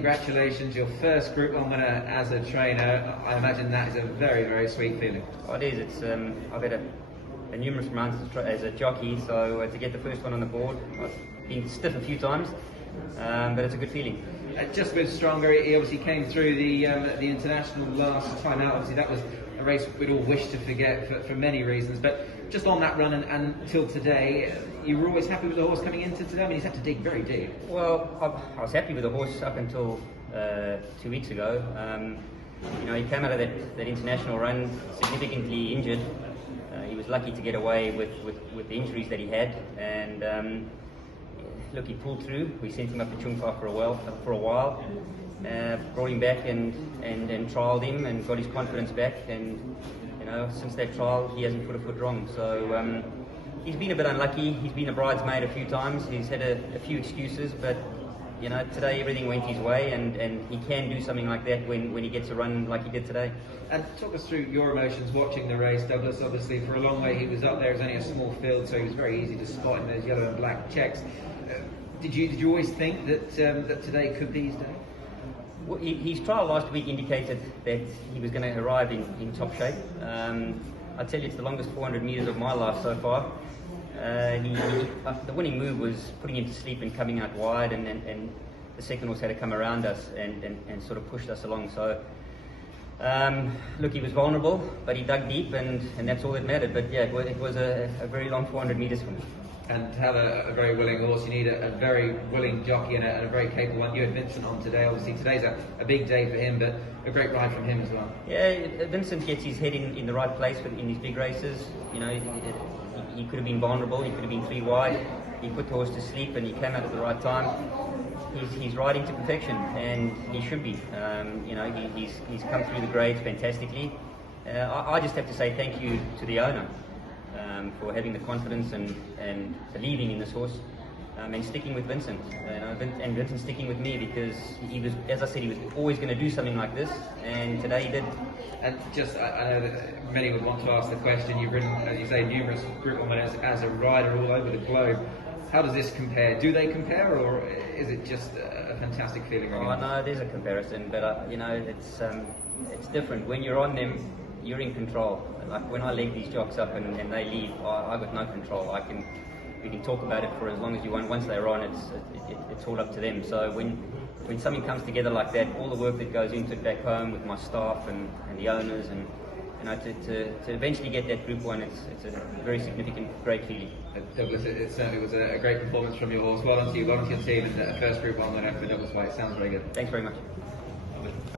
congratulations, your first Group 1 winner as a trainer. I imagine that is a very, very sweet feeling. Oh, it is. It's I've had a numerous rounds as a jockey, so to get the first one on the board, I've been stiff a few times, but it's a good feeling. Just with Stronger, he obviously came through the international last time out. Obviously, that was a race we'd all wish to forget for many reasons. But just on that run and until today, you were always happy with the horse coming into today? I mean, he's had to dig very deep. Well, I was happy with the horse up until 2 weeks ago. You know, he came out of that international run significantly injured. He was lucky to get away with the injuries that he had, and look, he pulled through. We sent him up to Chungfa for a while, brought him back and trialled him and got his confidence back. And you know, since that trial, he hasn't put a foot wrong. So he's been a bit unlucky. He's been a bridesmaid a few times. He's had a few excuses, but you know, today everything went his way, and he can do something like that when he gets a run like he did today. And talk us through your emotions watching the race, Douglas. Obviously, for a long way he was up there. It was only a small field, so he was very easy to spot in those yellow and black checks. Did you always think that today could be his day? Well, his trial last week indicated that he was going to arrive in top shape. I tell you, it's the longest 400 metres of my life so far. The winning move was putting him to sleep and coming out wide, and the second horse had to come around us and sort of pushed us along. So, look, he was vulnerable, but he dug deep, and that's all that mattered. But yeah, it was a very long 400 metres for me. And to have a very willing horse, you need a very willing jockey and a very capable one. You had Vincent on today. Obviously, today's a big day for him, but a great ride from him as well. Yeah, Vincent gets his head in the right place in his big races. You know, he could have been vulnerable. He could have been 3 wide. He put the horse to sleep, and he came out at the right time. He's riding to perfection, and he should be. You know, he's come through the grades fantastically. I just have to say thank you to the owner. For having the confidence and believing in this horse, and sticking with Vincent, and Vincent sticking with me, because he was, as I said, he was always going to do something like this, and today he did. And just, I know that many would want to ask the question. You've ridden, as you say, numerous Group 1 winners as a rider all over the globe. How does this compare? Do they compare, or is it just a fantastic feeling? Oh no, there's a comparison, but you know, it's different when you're on them. You're in control. Like when I leg these jocks up and they leave, I got no control. We can talk about it for as long as you want. Once they're on, it's all up to them. So when something comes together like that, all the work that goes into it back home with my staff and the owners, and you know, to eventually get that Group 1, it's a very significant, great feeling. Douglas, it certainly was a great performance from your horse. Well done to you, well done to your team, and first Group 1 winner for Douglas White. Sounds very good. Thanks very much.